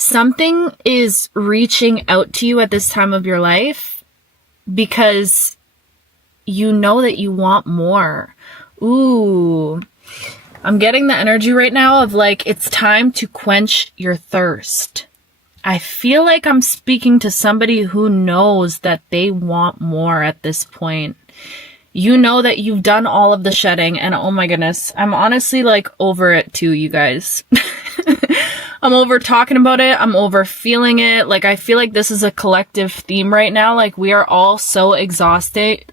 something is reaching out to you at this time of your life because you know that you want more. Ooh, I'm getting the energy right now of like, it's time to quench your thirst. I feel like I'm speaking to somebody who knows that they want more at this point. You know that you've done all of the shedding, and oh my goodness, I'm honestly like over it too, you guys. I'm over talking about it. I'm over feeling it. Like, I feel like this is a collective theme right now. Like, we are all so exhausted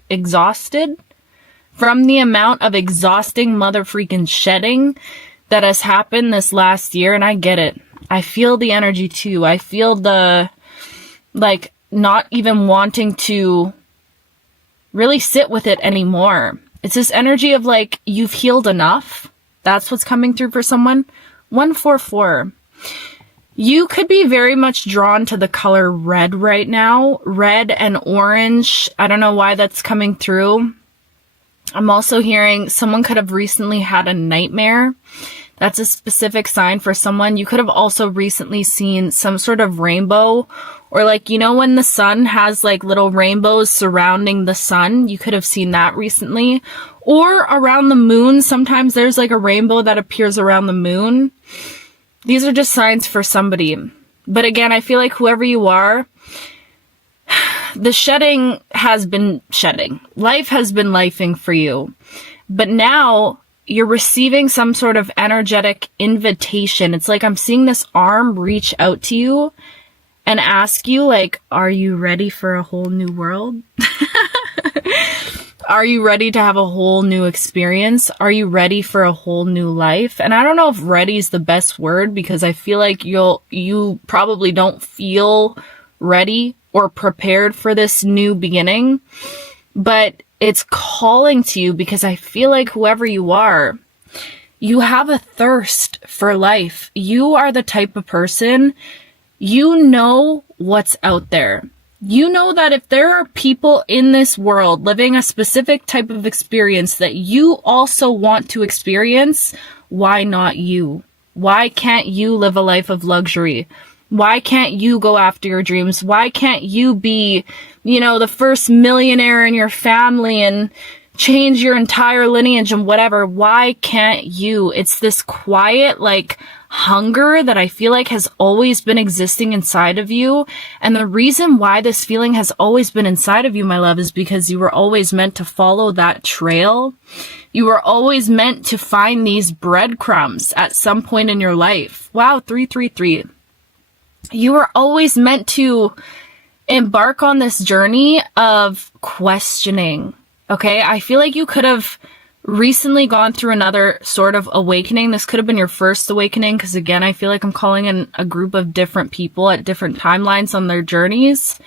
from the amount of exhausting mother freaking shedding that has happened this last year. And I get it. I feel the energy too. I feel the, like, not even wanting to really sit with it anymore. It's this energy of like, you've healed enough. That's what's coming through for someone. 144. You could be very much drawn to the color red right now. Red and orange. I don't know why that's coming through. I'm also hearing someone could have recently had a nightmare. That's a specific sign for someone. You could have also recently seen some sort of rainbow, or like, you know, when the sun has like little rainbows surrounding the sun, you could have seen that recently. Or around the moon, sometimes there's like a rainbow that appears around the moon. These are just signs for somebody. But again, I feel like whoever you are, the shedding has been shedding. Life has been lifing for you. But now you're receiving some sort of energetic invitation. It's like I'm seeing this arm reach out to you and ask you, like, are you ready for a whole new world? Are you ready to have a whole new experience? Are you ready for a whole new life? And I don't know if ready is the best word, because I feel like you probably don't feel ready or prepared for this new beginning, but it's calling to you, because I feel like whoever you are, you have a thirst for life. You are the type of person, you know what's out there. You know that if there are people in this world living a specific type of experience that you also want to experience, why not you? Why can't you live a life of luxury? Why can't you go after your dreams? Why can't you be, you know, the first millionaire in your family and change your entire lineage and whatever? Why can't you? It's this quiet, like, hunger that I feel like has always been existing inside of you. And the reason why this feeling has always been inside of you, my love, is because you were always meant to follow that trail. You were always meant to find these breadcrumbs at some point in your life. Wow, 333. You were always meant to embark on this journey of questioning. Okay, I feel like you could have recently gone through another sort of awakening. This could have been your first awakening, because again, I feel like I'm calling in a group of different people at different timelines on their journeys.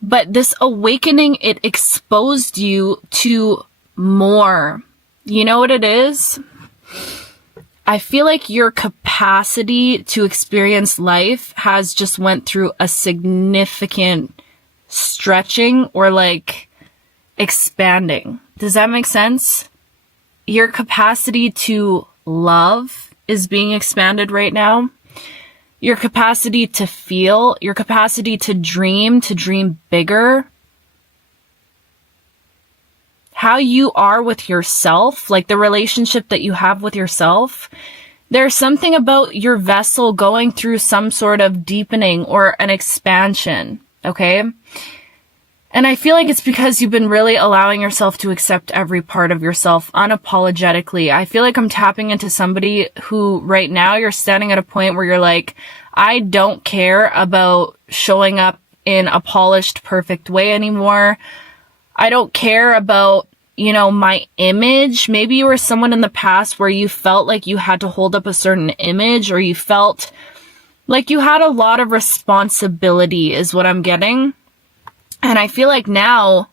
But this awakening, it exposed you to more. You know what it is? I feel like your capacity to experience life has just went through a significant stretching, or like expanding. Does that make sense? Your capacity to love is being expanded right now. Your capacity to feel, your capacity to dream bigger. How you are with yourself, like the relationship that you have with yourself. There's something about your vessel going through some sort of deepening or an expansion, okay? And I feel like it's because you've been really allowing yourself to accept every part of yourself unapologetically. I feel like I'm tapping into somebody who right now you're standing at a point where you're like, I don't care about showing up in a polished, perfect way anymore. I don't care about, you know, my image. Maybe you were someone in the past where you felt like you had to hold up a certain image, or you felt like you had a lot of responsibility is what I'm getting. And I feel like now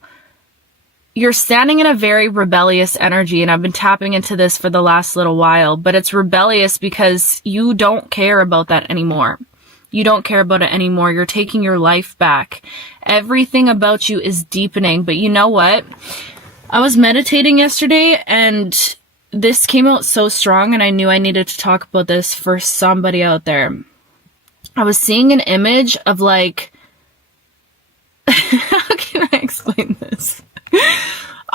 you're standing in a very rebellious energy, and I've been tapping into this for the last little while, but it's rebellious because you don't care about that anymore. You don't care about it anymore. You're taking your life back. Everything about you is deepening. But you know what? I was meditating yesterday and this came out so strong, and I knew I needed to talk about this for somebody out there. I was seeing an image of like, how can I explain this?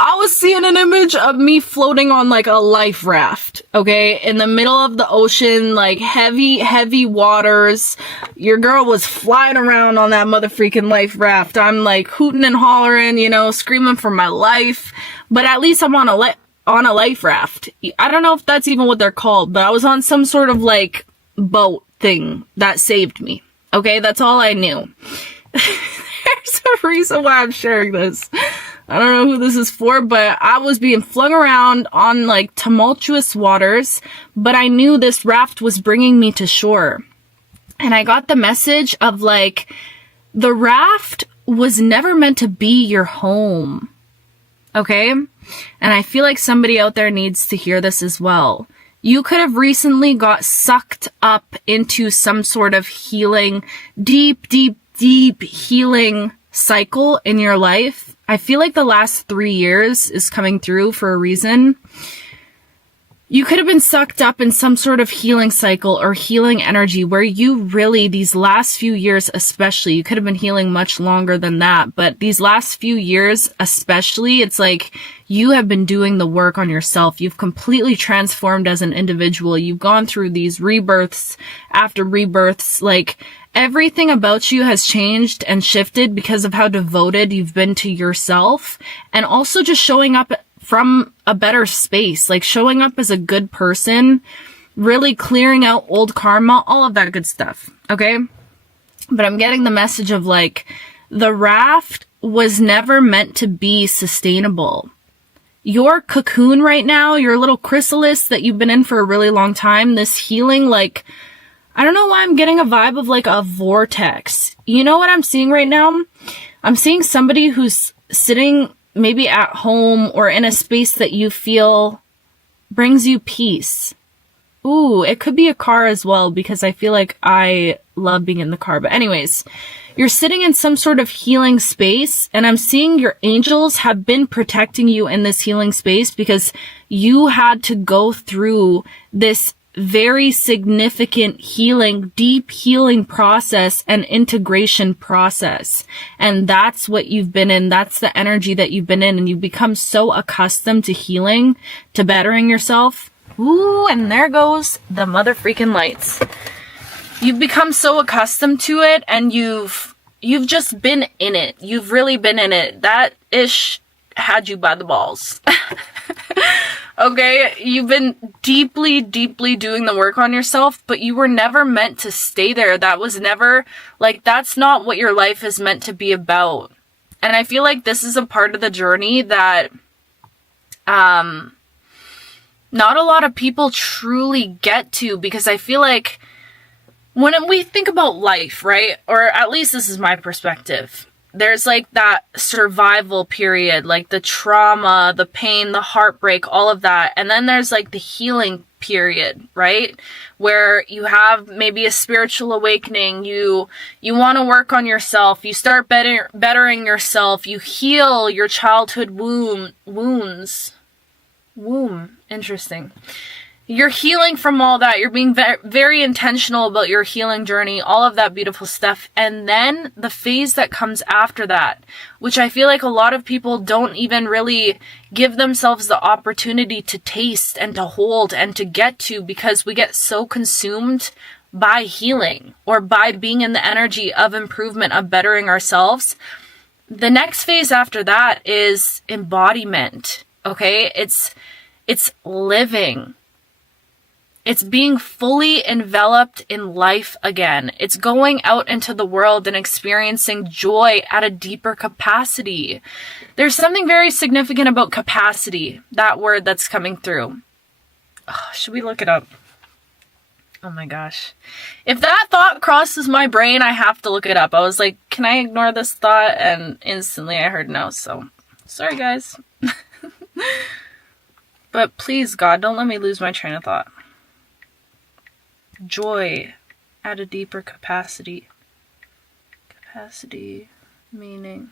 I was seeing an image of me floating on like a life raft, okay, in the middle of the ocean, like heavy waters. Your girl was flying around on that motherfreaking life raft. I'm like hooting and hollering, you know, screaming for my life, but at least I'm on a life raft. I don't know if that's even what they're called, but I was on some sort of like boat thing that saved me. Okay, that's all I knew. There's a reason why I'm sharing this. I don't know who this is for, but I was being flung around on like tumultuous waters, but I knew this raft was bringing me to shore. And I got the message of like, the raft was never meant to be your home. Okay? And I feel like somebody out there needs to hear this as well. You could have recently got sucked up into some sort of healing, deep healing cycle in your life. I feel like the last 3 years is coming through for a reason. You could have been sucked up in some sort of healing cycle or healing energy where you really, these last few years especially, you could have been healing much longer than that, but these last few years especially, it's like you have been doing the work on yourself. You've completely transformed as an individual. You've gone through these rebirths after rebirths, like everything about you has changed and shifted because of how devoted you've been to yourself, and also just showing up from a better space, like showing up as a good person, really clearing out old karma, all of that good stuff. Okay. But I'm getting the message of like, the raft was never meant to be sustainable. Your cocoon right now, your little chrysalis that you've been in for a really long time, this healing, like, I don't know why I'm getting a vibe of like a vortex. You know what I'm seeing right now? I'm seeing somebody who's sitting maybe at home or in a space that you feel brings you peace. Ooh, it could be a car as well, because I feel like I love being in the car. But anyways, you're sitting in some sort of healing space, and I'm seeing your angels have been protecting you in this healing space because you had to go through this very significant healing, deep healing process and integration process. And that's what you've been in. That's the energy that you've been in. And you've become so accustomed to healing, to bettering yourself. Ooh, and there goes the mother freaking lights. You've become so accustomed to it, and you've just been in it. You've really been in it. That ish had you by the balls. Okay, you've been deeply doing the work on yourself, but you were never meant to stay there. That was never, like, that's not what your life is meant to be about. And I feel like this is a part of the journey that, not a lot of people truly get to, because I feel like when we think about life, right? Or at least this is my perspective. There's like that survival period, like the trauma, the pain, the heartbreak, all of that. And then there's like the healing period, right? Where you have maybe a spiritual awakening, you want to work on yourself, you start bettering yourself, you heal your childhood wounds. Interesting. You're healing from all that. You're being very intentional about your healing journey, all of that beautiful stuff. And then the phase that comes after that, which I feel like a lot of people don't even really give themselves the opportunity to taste and to hold and to get to, because we get so consumed by healing or by being in the energy of improvement, of bettering ourselves. The next phase after that is embodiment. Okay? It's living. It's being fully enveloped in life again. It's going out into the world and experiencing joy at a deeper capacity. There's something very significant about capacity, that word that's coming through. Oh, should we look it up? Oh my gosh. If that thought crosses my brain, I have to look it up. I was like, can I ignore this thought? And instantly I heard no, so sorry guys. But please, God, don't let me lose my train of thought. Joy at a deeper capacity. Capacity, meaning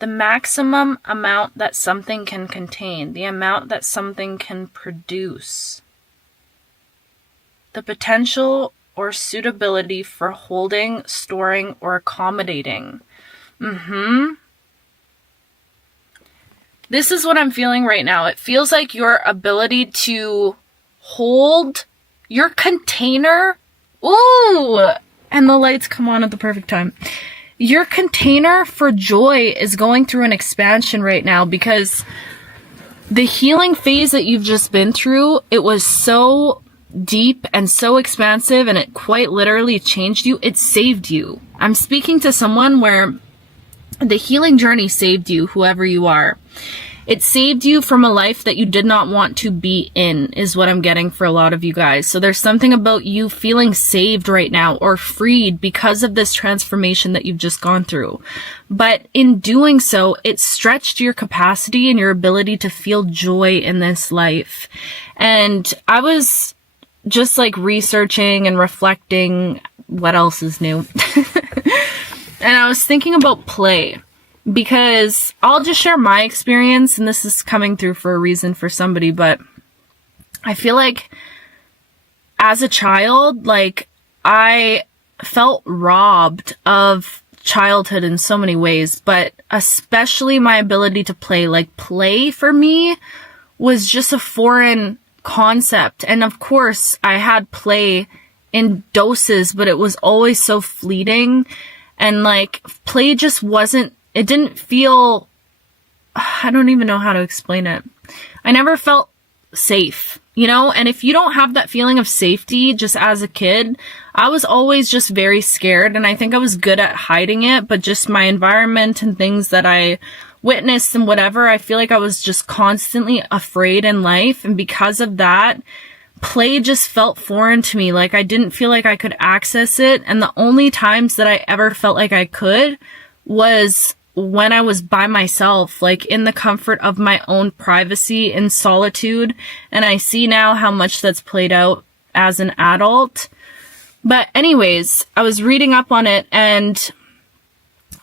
the maximum amount that something can contain, the amount that something can produce, the potential or suitability for holding, storing, or accommodating. This is what I'm feeling right now. It feels like your ability to hold your container. Ooh, and the lights come on at the perfect time. Your container for joy is going through an expansion right now because the healing phase that you've just been through, it was so deep and so expansive, and it quite literally changed you. It saved you. I'm speaking to someone where the healing journey saved you, whoever you are. It saved you from a life that you did not want to be in, is what I'm getting for a lot of you guys. So there's something about you feeling saved right now or freed because of this transformation that you've just gone through. But in doing so, it stretched your capacity and your ability to feel joy in this life. And I was just like researching and reflecting what else is new. And I was thinking about play. Because I'll just share my experience, and this is coming through for a reason for somebody, but I feel like as a child, like I felt robbed of childhood in so many ways, but especially my ability to play. Like play for me was just a foreign concept. And of course I had play in doses, but it was always so fleeting. And like play just wasn't, it didn't feel, I don't even know how to explain it. I never felt safe, you know? And if you don't have that feeling of safety just as a kid, I was always just very scared. And I think I was good at hiding it, but just my environment and things that I witnessed and whatever, I feel like I was just constantly afraid in life. And because of that, play just felt foreign to me. Like I didn't feel like I could access it. And the only times that I ever felt like I could was when I was by myself, like in the comfort of my own privacy in solitude. And I see now how much that's played out as an adult. But anyways, I was reading up on it, and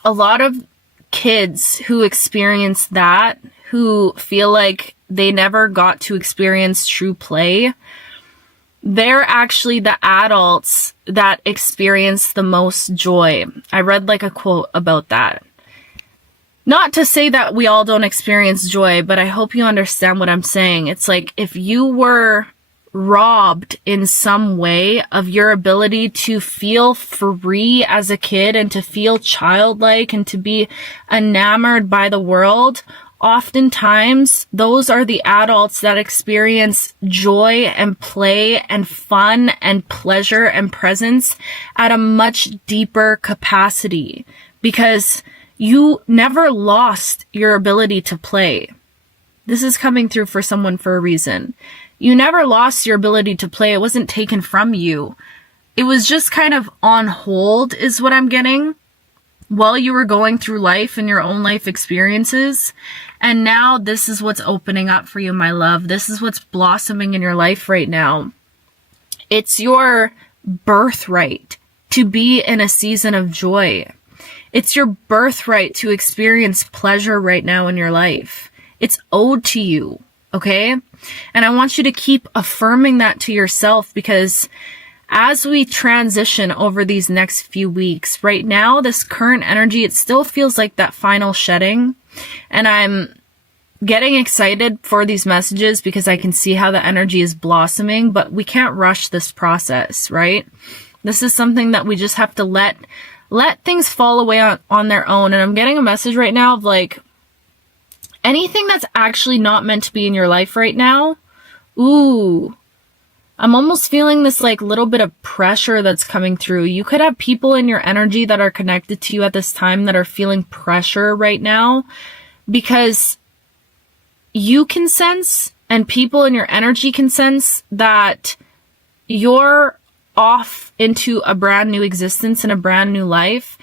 a lot of kids who experience that, who feel like they never got to experience true play, they're actually the adults that experience the most joy. I read like a quote about that. Not to say that we all don't experience joy, but I hope you understand what I'm saying. It's like if you were robbed in some way of your ability to feel free as a kid and to feel childlike and to be enamored by the world, oftentimes those are the adults that experience joy and play and fun and pleasure and presence at a much deeper capacity, because you never lost your ability to play. This is coming through for someone for a reason. You never lost your ability to play. It wasn't taken from you. It was just kind of on hold, is what I'm getting, while you were going through life and your own life experiences. And now this is what's opening up for you, my love. This is what's blossoming in your life right now. It's your birthright to be in a season of joy. It's your birthright to experience pleasure right now in your life. It's owed to you, okay? And I want you to keep affirming that to yourself, because as we transition over these next few weeks, right now, this current energy, it still feels like that final shedding. And I'm getting excited for these messages because I can see how the energy is blossoming, but we can't rush this process, right? This is something that we just have to let things fall away on their own. And I'm getting a message right now of like, anything that's actually not meant to be in your life right now, ooh, I'm almost feeling this like little bit of pressure that's coming through. You could have people in your energy that are connected to you at this time that are feeling pressure right now, because you can sense, and people in your energy can sense, that you're off into a brand new existence and a brand new life.